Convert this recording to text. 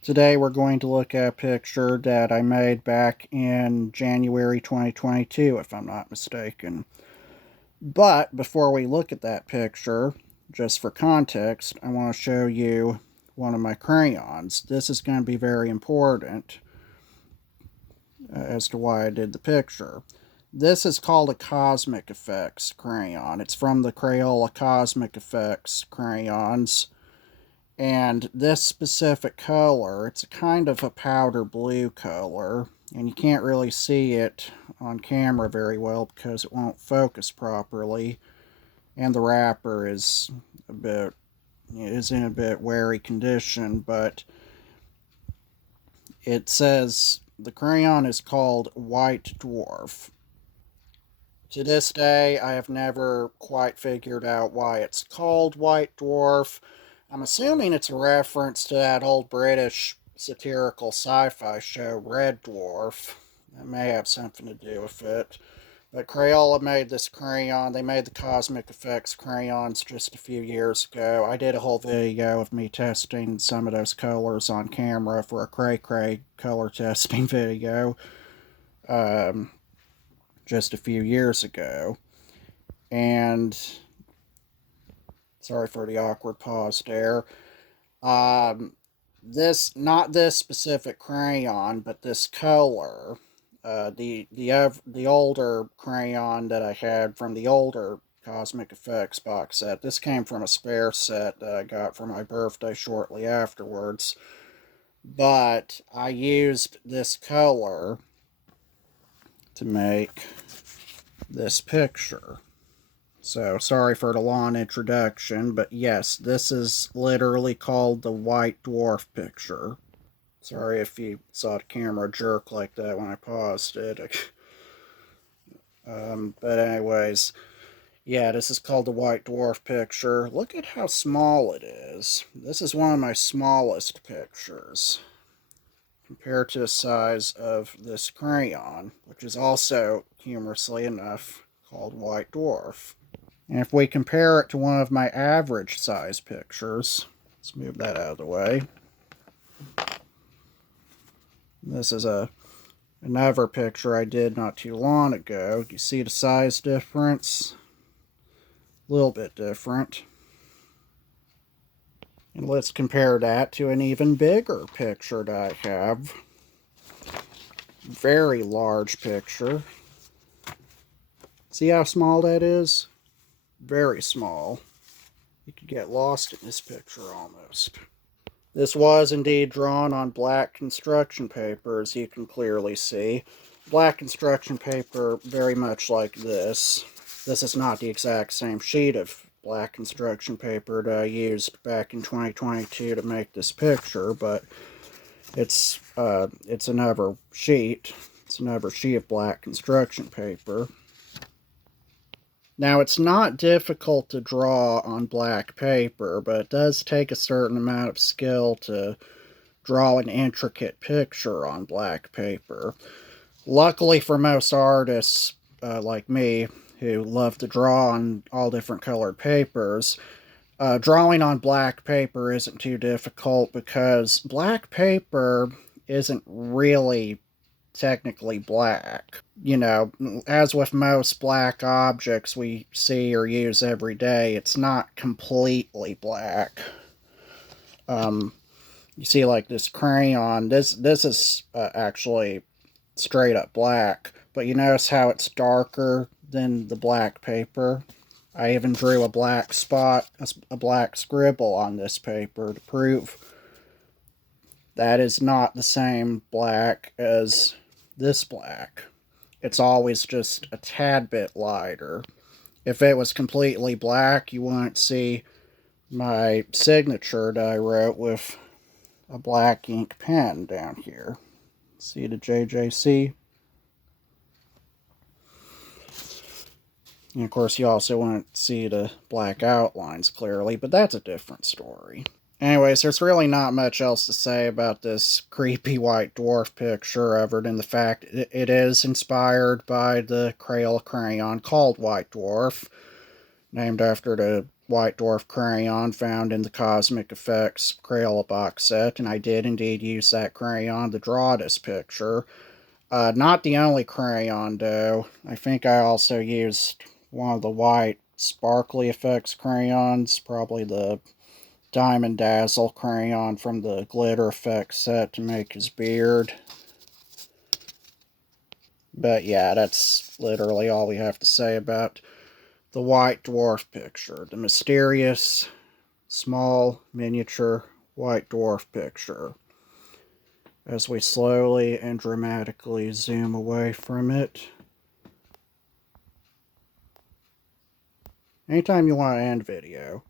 Today we're going to look at a picture that I made back in January 2022, if I'm not mistaken. But before we look at that picture, just for context, I want to show you one of my crayons. This is going to be very important as to why I did the picture. This is called a Cosmic Effects crayon. It's from the Crayola Cosmic Effects crayons. And this specific color, it's a kind of a powder blue color, and you can't really see it on camera very well because it won't focus properly, and the wrapper is in a bit wary condition, but it says the crayon is called White Dwarf. To this day, I have never quite figured out why it's called White Dwarf. I'm assuming it's a reference to that old British satirical sci-fi show, Red Dwarf. That may have something to do with it. But Crayola made this crayon. They made the Cosmic Effects crayons just a few years ago. I did a whole video of me testing some of those colors on camera for a Cray Cray color testing video just a few years ago. And sorry for the awkward pause there. Not this specific crayon, but this color. The older crayon that I had from the older Cosmic Effects box set. This came from a spare set that I got for my birthday shortly afterwards. But I used this color to make this picture. So, sorry for the long introduction, but yes, this is literally called the White Dwarf picture. Sorry if you saw the camera jerk like that when I paused it. But anyways, yeah, this is called the White Dwarf picture. Look at how small it is. This is one of my smallest pictures compared to the size of this crayon, which is also, humorously enough, called White Dwarf. And if we compare it to one of my average size pictures, let's move that out of the way. This is another picture I did not too long ago. Do you see the size difference? A little bit different. And let's compare that to an even bigger picture that I have. Very large picture. See how small that is? Very small. You could get lost in this picture almost. This was indeed drawn on black construction paper, as you can clearly see. Black construction paper very much like this. This is not the exact same sheet of black construction paper that I used back in 2022 to make this picture, but it's another sheet. It's another sheet of black construction paper. Now, it's not difficult to draw on black paper, but it does take a certain amount of skill to draw an intricate picture on black paper. Luckily for most artists like me, who love to draw on all different colored papers, drawing on black paper isn't too difficult because black paper isn't really technically black. You know, as with most black objects we see or use every day, it's not completely black. You see, like this crayon, this is actually straight up black, but you notice how it's darker than the black paper. I even drew a black spot, a black scribble on this paper to prove that is not the same black as this black. It's always just a tad bit lighter. If it was completely black, you wouldn't see my signature that I wrote with a black ink pen down here. See the JJC? And of course, you also wouldn't see the black outlines clearly, but that's a different story. Anyways, there's really not much else to say about this creepy White Dwarf picture other than the fact it is inspired by the Crayola crayon called White Dwarf, named after the White Dwarf crayon found in the Cosmic Effects Crayola box set, and I did indeed use that crayon to draw this picture. Not the only crayon, though. I think I also used one of the white sparkly effects crayons, probably the Diamond Dazzle crayon from the glitter effects set to make his beard. But yeah, that's literally all we have to say about the White Dwarf picture. The mysterious, small, miniature White Dwarf picture. As we slowly and dramatically zoom away from it. Anytime you want to end video,